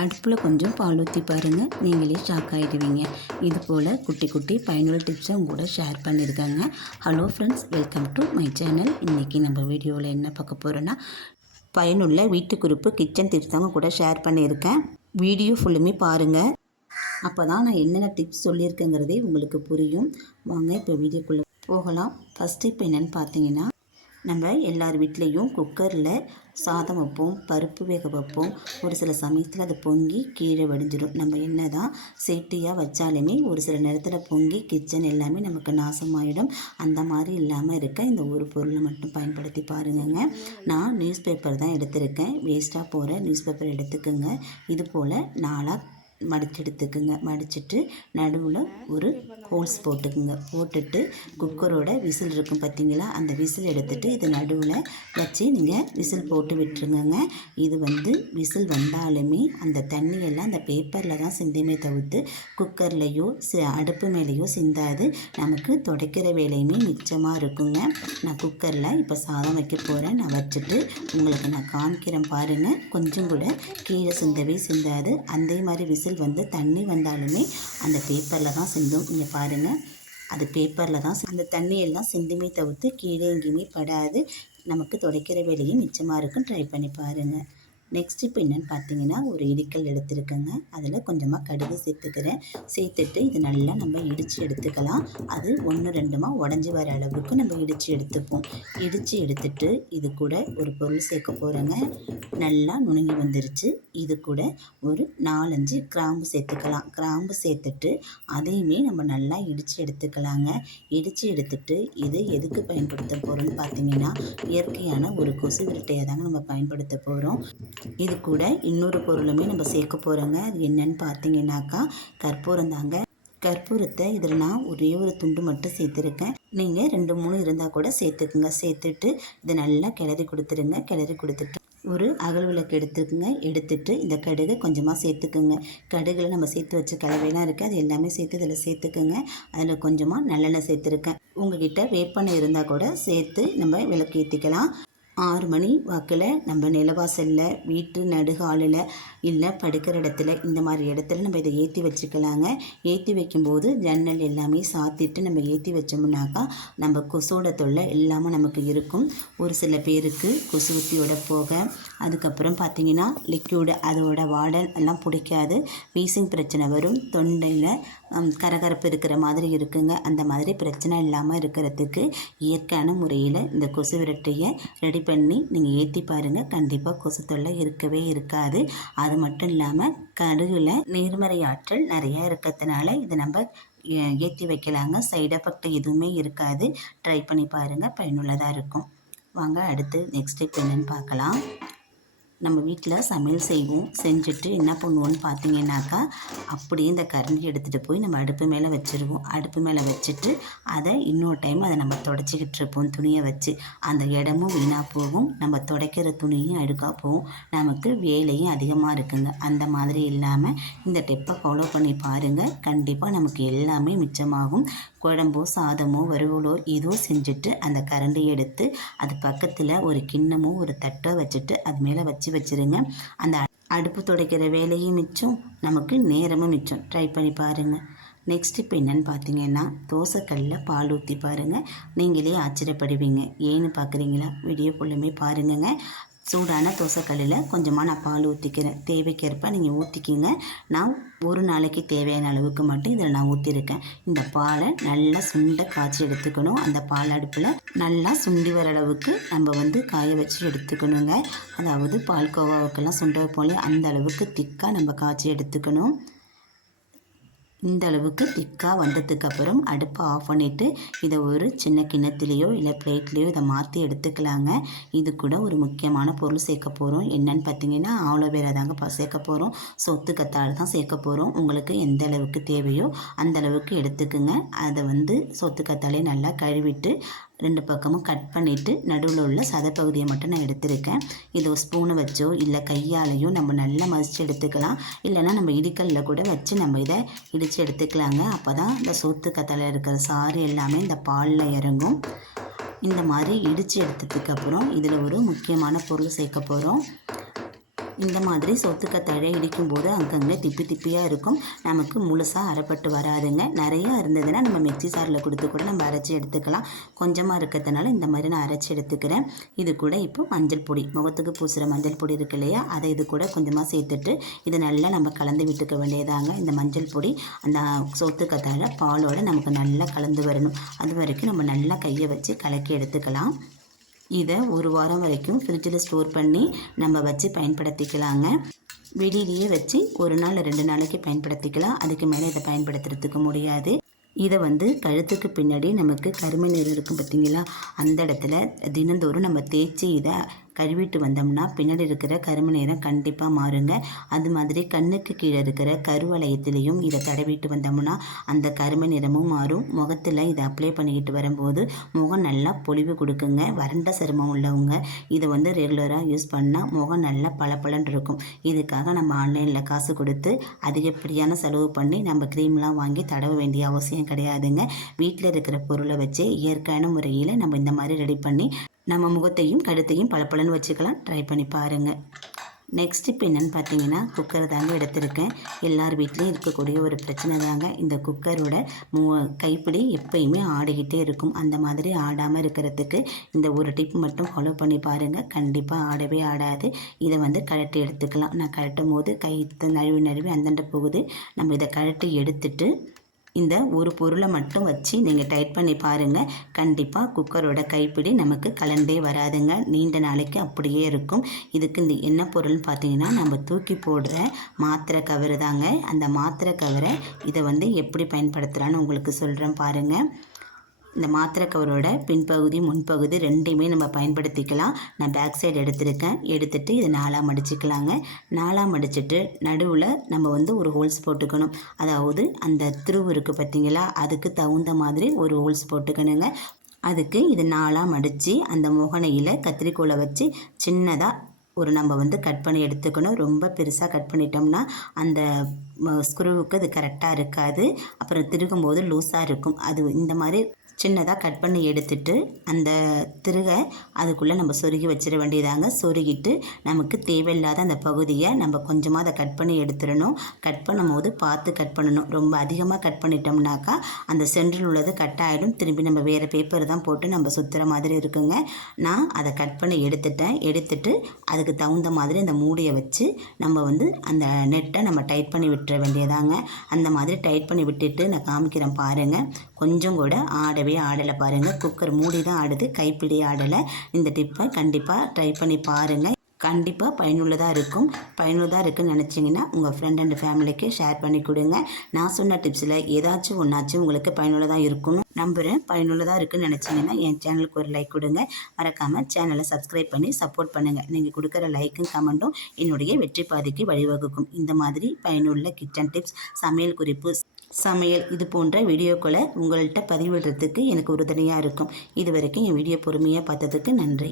அடுப்பில் கொஞ்சம் பால் ஊற்றி பாருங்கள், நீங்களே ஷாக் ஆகிடுவீங்க. இது போல் குட்டி குட்டி பயனுள்ள டிப்ஸை கூட ஷேர் பண்ணியிருக்காங்க. Hello friends, welcome to my channel. இன்றைக்கி நம்ம வீடியோவில் என்ன பார்க்க போகிறோன்னா, பயனுள்ள வீட்டு குறிப்பு கிச்சன் டிப்ஸ் தாங்க கூட ஷேர் பண்ணியிருக்கேன். வீடியோ ஃபுல்லுமே பாருங்கள், அப்போ தான் நான் என்னென்ன டிப்ஸ் சொல்லியிருக்கேங்கிறதே உங்களுக்கு புரியும். வாங்க இப்போ வீடியோக்குள்ளே போகலாம். ஃபஸ்ட்டு இப்போ என்னென்னு பார்த்தீங்கன்னா, நம்ம எல்லார் வீட்லேயும் குக்கரில் சாதம் வைப்போம், பருப்பு வேக வைப்போம். ஒரு சில சமயத்தில் அது பொங்கி கீழே வடிஞ்சிடும். நம்ம என்ன தான் சேஃப்டியாக வச்சாலுமே ஒரு சில நேரத்தில் பொங்கி கிச்சன் எல்லாமே நமக்கு நாசமாயிடும். அந்த மாதிரி இல்லாமல் இருக்க இந்த ஒரு பொருளை மட்டும் பயன்படுத்தி பாருங்கங்க. நான் நியூஸ் பேப்பர் தான் எடுத்திருக்கேன். வேஸ்ட்டாக போகிற நியூஸ் பேப்பர் எடுத்துக்கோங்க. இது போல் நாளாக மடித்து எடுத்துக்குங்க. மடிச்சுட்டு நடுவில் ஒரு ஹோல்ஸ் போட்டுக்குங்க. போட்டுட்டு குக்கரோட விசில் இருக்கும் பார்த்தீங்களா, அந்த விசில் எடுத்துகிட்டு இது நடுவில் வச்சு நீங்கள் விசில் போட்டு விட்டுருங்க. இது விசில் வந்தாலுமே அந்த தண்ணியெல்லாம் அந்த பேப்பரில் தான் சிந்துமே தவிர்த்து குக்கர்லேயோ அடுப்பு மேலேயோ சிந்தாது. நமக்கு துடைக்கிற வேலையுமே மிச்சமாக இருக்குங்க. நான் குக்கரில் இப்போ சாதம் வைக்க போகிறேன். நான் வச்சுட்டு உங்களுக்கு நான் காமிக்கிறேன் பாருங்கள். கொஞ்சம் கூட கீழே சிந்தவே சிந்தாது. அதே மாதிரி விசில் தண்ணி வந்தாலுமே அந்த பேப்பரில் தான் சிந்தும். இங்கே பாருங்கள், அது பேப்பரில் தான் அந்த தண்ணியெல்லாம் சிந்துமே தவிர்த்து கீழே எங்கேயுமே படாது. நமக்கு துடைக்கிற வேலையும் மிச்சமாக இருக்கும். ட்ரை பண்ணி பாருங்கள். நெக்ஸ்ட் இப்போ என்னென்னு பார்த்தீங்கன்னா, ஒரு இடிக்கல் எடுத்துருக்கேங்க. அதில் கொஞ்சமாக கடுகு சேர்த்துக்கிறேன். சேர்த்துட்டு இது நல்லா நம்ம இடித்து எடுத்துக்கலாம். அது 1-2 உடஞ்சி வர அளவுக்கு நம்ம இடித்து எடுத்துப்போம். இடித்து எடுத்துட்டு இது கூட ஒரு பொருள் சேர்க்க போகிறேங்க. நல்லா நுணுங்கி வந்துருச்சு. இது கூட ஒரு 4-5 கிராம்பு சேர்த்துக்கலாம். கிராம்பு சேர்த்துட்டு அதையுமே நம்ம நல்லா இடித்து எடுத்துக்கலாங்க. இடித்து எடுத்துட்டு இது எதுக்கு பயன்படுத்த போகிறோம்னு பார்த்தீங்கன்னா, இயற்கையான ஒரு கொசு விரட்டையை தாங்க நம்ம பயன்படுத்த போகிறோம். இது கூட இன்னொரு பொருளுமே நம்ம சேர்க்க போகிறோங்க. அது என்னன்னு பார்த்தீங்கன்னாக்கா, கற்பூரம் தாங்க. கற்பூரத்தை இதில் நான் ஒரே ஒரு துண்டு மட்டும் சேர்த்துருக்கேன். நீங்கள் 2-3 இருந்தால் கூட சேர்த்துக்குங்க. சேர்த்துட்டு இதை நல்லா கிளறி கொடுத்துருங்க. கிளறி கொடுத்துட்டு ஒரு அகல் விளக்கு எடுத்துக்குங்க. எடுத்துட்டு இந்த கடுகு கொஞ்சமாக சேர்த்துக்குங்க. கடுகில் நம்ம சேர்த்து வச்ச கலவையெல்லாம் இருக்குது, அது எல்லாமே சேர்த்து இதில் சேர்த்துக்குங்க. அதில் கொஞ்சமாக நல்லெண்ணெய் சேர்த்துருக்கேன். உங்கள்கிட்ட வேப்பெண்ணெய் இருந்தால் கூட சேர்த்து நம்ம விளக்கு ஏற்றிக்கலாம். 6 மணி வாக்கில் நம்ம நிலவாசலில், வீட்டு நடுகாலில், இல்லை படுக்கிற இடத்துல, இந்த மாதிரி இடத்துல நம்ம இதை ஏற்றி வச்சுக்கலாங்க. ஏற்றி வைக்கும்போது ஜன்னல் எல்லாமே சாத்திட்டு நம்ம ஏற்றி வச்சோம்னாக்கா நம்ம கொசோட தொல்லை எல்லாமே நமக்கு இருக்கும். ஒரு சில பேருக்கு கொசு ஊற்றியோட போக, அதுக்கப்புறம் பார்த்திங்கன்னா லிக்யூடு அதோட வாடை எல்லாம் பிடிக்காது. வீசிங் பிரச்சனை வரும். தொண்டையில் கரகரப்பு இருக்கிற மாதிரி இருக்குங்க. அந்த மாதிரி பிரச்சனை இல்லாமல் இருக்கிறதுக்கு இயற்கையான முறையில் இந்த கொசு விரட்டையை ரெடி பண்ணி நீங்கள் ஏற்றி பாருங்கள். கண்டிப்பாக கொசு தொல்லை இருக்கவே இருக்காது. அது மட்டும் இல்லாமல் கடுகுல நேர்மறை ஆற்றல் நிறையா இருக்கிறதுனால இதை நம்ம ஏற்றி வைக்கலாங்க. சைடு எஃபெக்ட் எதுவுமே இருக்காது. ட்ரை பண்ணி பாருங்கள், பயனுள்ளதாக இருக்கும். வாங்க அடுத்து நெக்ஸ்ட் ஸ்டெப் என்னென்னு பார்க்கலாம். நம்ம வீட்டில் சமையல் செய்வோம். செஞ்சுட்டு என்ன பண்ணுவோன்னு பார்த்தீங்கன்னாக்கா, அப்படியே இந்த கரண்டி எடுத்துகிட்டு போய் நம்ம அடுப்பு மேலே வச்சுருவோம். அடுப்பு மேலே வச்சுட்டு அதை இன்னொரு டைம் அதை நம்ம துடைச்சிக்கிட்டு இருப்போம் துணியை வச்சு. அந்த இடமும் வீணாக போகும், நம்ம துடைக்கிற துணியும் அழுக்காக போகும், நமக்கு வேலையும் அதிகமாக இருக்குங்க. அந்த மாதிரி இல்லாமல் இந்த டிப்பை ஃபாலோ பண்ணி பாருங்கள். கண்டிப்பாக நமக்கு எல்லாமே மிச்சமாகும். குழம்போ சாதமோ வறுவலோ ஏதோ செஞ்சுட்டு அந்த கரண்டி எடுத்து அது பக்கத்தில் ஒரு கிண்ணமோ ஒரு தட்டோ வச்சுட்டு அது மேலே வச்சுருங்க. அந்த அடுப்பு துடைக்கிற வேலையும் மிச்சம், நமக்கு நேரமும் மிச்சம். ட்ரை பண்ணி பாருங்கள். நெக்ஸ்ட் இப்போ என்னென்னு பார்த்தீங்கன்னா, தோசைக்கல்லில் பால் ஊற்றி பாருங்கள். நீங்களே ஆச்சரியப்படுவீங்க. ஏன்னு பார்க்குறீங்களா? வீடியோ ஃபுல்லுமே பாருங்கங்க. சூடான தோசைக்கல்லில் கொஞ்சமாக நான் பால் ஊற்றிக்கிறேன். தேவைக்கேற்ப நீங்கள் ஊற்றிக்கிங்க. நான் ஒரு நாளைக்கு தேவையான அளவுக்கு மட்டும் இதில் நான் ஊற்றிருக்கேன். இந்த பாலை நல்லா சுண்ட காய்ச்சி எடுத்துக்கணும். அந்த பால் அடுப்பில் நல்லா சுண்டி வர அளவுக்கு நம்ம காய வச்சு எடுத்துக்கணுங்க. அதாவது பால் கோவாவுக்கெல்லாம் சுண்ட வைப்போம், அந்த அளவுக்கு திக்காக நம்ம காய்ச்சி எடுத்துக்கணும். இந்த அளவுக்கு திக்காக வந்ததுக்கப்புறம் அடுப்பை ஆஃப் பண்ணிவிட்டு இதை ஒரு சின்ன கிண்ணத்துலேயோ இல்லை பிளேட்லேயோ இதை மாற்றி எடுத்துக்கலாங்க. இது கூட ஒரு முக்கியமான பொருள் சேர்க்க போகிறோம். என்னன்னு பார்த்தீங்கன்னா, ஆலோவேரா தாங்க சேர்க்க போகிறோம். சொத்து கத்தாழை தான் சேர்க்க போகிறோம். உங்களுக்கு எந்த அளவுக்கு தேவையோ அந்த அளவுக்கு எடுத்துக்குங்க. அதை சொத்து கத்தாழையை நல்லா கழுவிட்டு 2 பக்கமும் கட் பண்ணிவிட்டு நடுவில் உள்ள சதைப்பகுதியை மட்டும் நான் எடுத்துருக்கேன். இதை ஸ்பூனை வச்சோ இல்லை கையாலையோ நம்ம நல்லா மதித்து எடுத்துக்கலாம். இல்லைனா நம்ம இடிக்கல்லில் கூட வச்சு நம்ம இதை இடித்து எடுத்துக்கலாங்க. அப்போ தான் இந்த சோத்து கத்தாழை இருக்கிற சாறு எல்லாமே இந்த பாலில் இறங்கும். இந்த மாதிரி இடித்து எடுத்ததுக்கப்புறம் இதில் ஒரு முக்கியமான பொருள் சேர்க்க போகிறோம். இந்த மாதிரி சோத்துக்கத்தாழை இடிக்கும்போது அங்கங்கே திப்பி திப்பியாக இருக்கும், நமக்கு முழுசாக அரைப்பட்டு வராதுங்க. நிறையா இருந்ததுன்னா நம்ம மிக்ஸி சாரில் கொடுத்து கூட நம்ம அரைச்சி எடுத்துக்கலாம். கொஞ்சமாக இருக்கிறதுனால இந்த மாதிரி நான் அரைச்சி எடுத்துக்கிறேன். இது கூட இப்போ மஞ்சள் பொடி, முகத்துக்கு பூசுகிற மஞ்சள் பொடி இருக்கு இல்லையா, அதை இது கூட கொஞ்சமாக சேர்த்துட்டு இது நல்லா நம்ம கலந்து விட்டுக்க வேண்டியதாங்க. இந்த மஞ்சள் பொடி அந்த சோத்துக்கத்தாழை பாலோட நமக்கு நல்லா கலந்து வரணும். அது வரைக்கும் நம்ம நல்லா கையை வச்சு கலக்கி எடுத்துக்கலாம். இதை ஒரு வாரம் வரைக்கும் ஃப்ரிட்ஜில் ஸ்டோர் பண்ணி நம்ம வச்சு பயன்படுத்திக்கலாங்க. வெளியிலேயே வச்சு ஒரு நாள் 2 நாளைக்கு பயன்படுத்திக்கலாம். அதுக்கு மேலே இதை பயன்படுத்துறதுக்கு முடியாது. இதை கழுத்துக்கு பின்னாடி நமக்கு கருமை நீர் இருக்கும் பார்த்தீங்களா, அந்த இடத்துல தினந்தோறும் நம்ம தேய்ச்சி இதை கழுவிட்டு வந்தோம்னா பின்னாடி இருக்கிற கருமை நிறம் கண்டிப்பாக மாறுங்க. அது மாதிரி கண்ணுக்கு கீழே இருக்கிற கருவளையத்திலையும் இதை தடவிட்டு வந்தோம்னா அந்த கருமை நிறமும் மாறும். முகத்தில் இதை அப்ளை பண்ணிக்கிட்டு வரும்போது முகம் நல்லா பொலிவு கொடுக்குங்க. வறண்ட சருமம் உள்ளவங்க இதை ரெகுலராக யூஸ் பண்ணால் முகம் நல்லா பளபளன்னு இருக்கும். இதுக்காக நம்ம ஆன்லைனில் காசு கொடுத்து அதிகப்படியான செலவு பண்ணி நம்ம க்ரீம்லாம் வாங்கி தடவ வேண்டிய அவசியம் கிடையாதுங்க. வீட்டில் இருக்கிற பொருளை வச்சு இயற்கையான முறையில் நம்ம இந்த மாதிரி ரெடி பண்ணி நம்ம முகத்தையும் கழுத்தையும் பளபளன்னு வச்சுக்கலாம். ட்ரை பண்ணி பாருங்கள். நெக்ஸ்ட் இப்போ என்னென்னு பார்த்தீங்கன்னா, குக்கர் தாங்க எடுத்திருக்கேன். எல்லார் வீட்லேயும் இருக்கக்கூடிய ஒரு பிரச்சனை தாங்க, இந்த குக்கரோட கைப்பிடி எப்பயுமே ஆடிக்கிட்டே இருக்கும். அந்த மாதிரி ஆடாமல் இருக்கிறதுக்கு இந்த ஒரு டிப் மட்டும் ஃபாலோ பண்ணி பாருங்கள். கண்டிப்பாக ஆடவே ஆடாது. இதை கழட்டி எடுத்துக்கலாம். நான் கழட்டும் போது கை நழுவி அந்தண்ட போகுது. நம்ம இதை கழட்டி எடுத்துட்டு இந்த ஒரு பொருளை மட்டும் வச்சு நீங்கள் டைட் பண்ணி பாருங்கள். கண்டிப்பாக குக்கரோட கைப்பிடி நமக்கு கலண்டே வராதுங்க. நீண்ட நாளைக்கு அப்படியே இருக்கும். இதுக்கு இந்த என்ன பொருள்னு பார்த்தீங்கன்னா, நம்ம தூக்கி போடுற மாத்திரை கவர் தாங்க. அந்த மாத்திரை கவரை இதை எப்படி பயன்படுத்துகிறான்னு உங்களுக்கு சொல்கிறேன் பாருங்கள். இந்த மாத்திரை கவரோட பின்பகுதி முன்பகுதி ரெண்டையுமே நம்ம பயன்படுத்திக்கலாம். நான் பேக் சைடு எடுத்துட்டு இதை 4ஆக மடிச்சுக்கலாங்க. 4ஆக மடிச்சுட்டு நடுவில் நம்ம ஒரு ஹோல்ஸ் போட்டுக்கணும். அதாவது அந்த திருவு இருக்குது பார்த்தீங்களா, அதுக்கு தகுந்த மாதிரி ஒரு ஹோல்ஸ் போட்டுக்கணுங்க. அதுக்கு இது 4ஆக மடித்து அந்த முகனையில் கத்திரிக்கோலை வச்சு சின்னதாக நம்ம கட் பண்ணி எடுத்துக்கணும். ரொம்ப பெருசாக கட் பண்ணிட்டோம்னா அந்த ஸ்க்ரூவுக்கு அது கரெக்டாக இருக்காது. அப்புறம் திருகும்போது லூஸாக இருக்கும். அது இந்த மாதிரி சின்னதாக கட் பண்ணி எடுத்துட்டு அந்த திருகை அதுக்குள்ளே நம்ம சொருகி வச்சிட வேண்டியதாங்க. சொருகிட்டு நமக்கு தேவையில்லாத அந்த பகுதியை நம்ம கொஞ்சமாக அதை கட் பண்ணி எடுத்துடணும். கட் பண்ணும் போது பார்த்து கட் பண்ணணும். ரொம்ப அதிகமாக கட் பண்ணிட்டோம்னாக்கா அந்த சென்டரில் உள்ளது கட் ஆகிடும். திரும்பி நம்ம வேறு பேப்பர் தான் போட்டு நம்ம சுற்றுற மாதிரி இருக்குங்க. நான் அதை கட் பண்ணி எடுத்துட்டு அதுக்கு தகுந்த மாதிரி அந்த மூடியை வச்சு நம்ம அந்த நெட்டை நம்ம டைட் பண்ணி விட்டுற வேண்டியதாங்க. அந்த மாதிரி டைட் பண்ணி விட்டுட்டு நான் காமிக்கிறேன் பாருங்கள். கொஞ்சம் கூட ஆடலை பாருங்கள். குக்கர் மூடி தான் ஆடுது, கைப்பிடி ஆடலை. இந்த டிப்பை கண்டிப்பாக ட்ரை பண்ணி பாருங்கள். கண்டிப்பாக பயனுள்ளதாக இருக்குன்னு நினச்சிங்கன்னா உங்கள் ஃப்ரெண்ட் அண்ட் ஃபேமிலிக்கு ஷேர் பண்ணி கொடுங்க. நான் சொன்ன டிப்ஸில் ஏதாச்சும் ஒன்றாச்சும் உங்களுக்கு பயனுள்ளதாக இருக்குன்னு நம்புகிறேன். பயனுள்ளதாக இருக்குன்னு நினச்சிங்கன்னா என் சேனலுக்கு ஒரு லைக் கொடுங்க. மறக்காமல் சேனலை சப்ஸ்கிரைப் பண்ணி சப்போர்ட் பண்ணுங்கள். நீங்கள் கொடுக்குற லைக்கும் கமெண்ட்டும் என்னுடைய வெற்றி பாதைக்கு வழிவகுக்கும். இந்த மாதிரி பயனுள்ள கிச்சன் டிப்ஸ், சமையல் குறிப்பு, சமையல் இது போன்ற வீடியோக்களை உங்கள்கிட்ட பதிவிடுறதுக்கு எனக்கு உறுதுணையாக இருக்கும். இது வரைக்கும் என் வீடியோ பொறுமையாக பார்த்ததுக்கு நன்றி.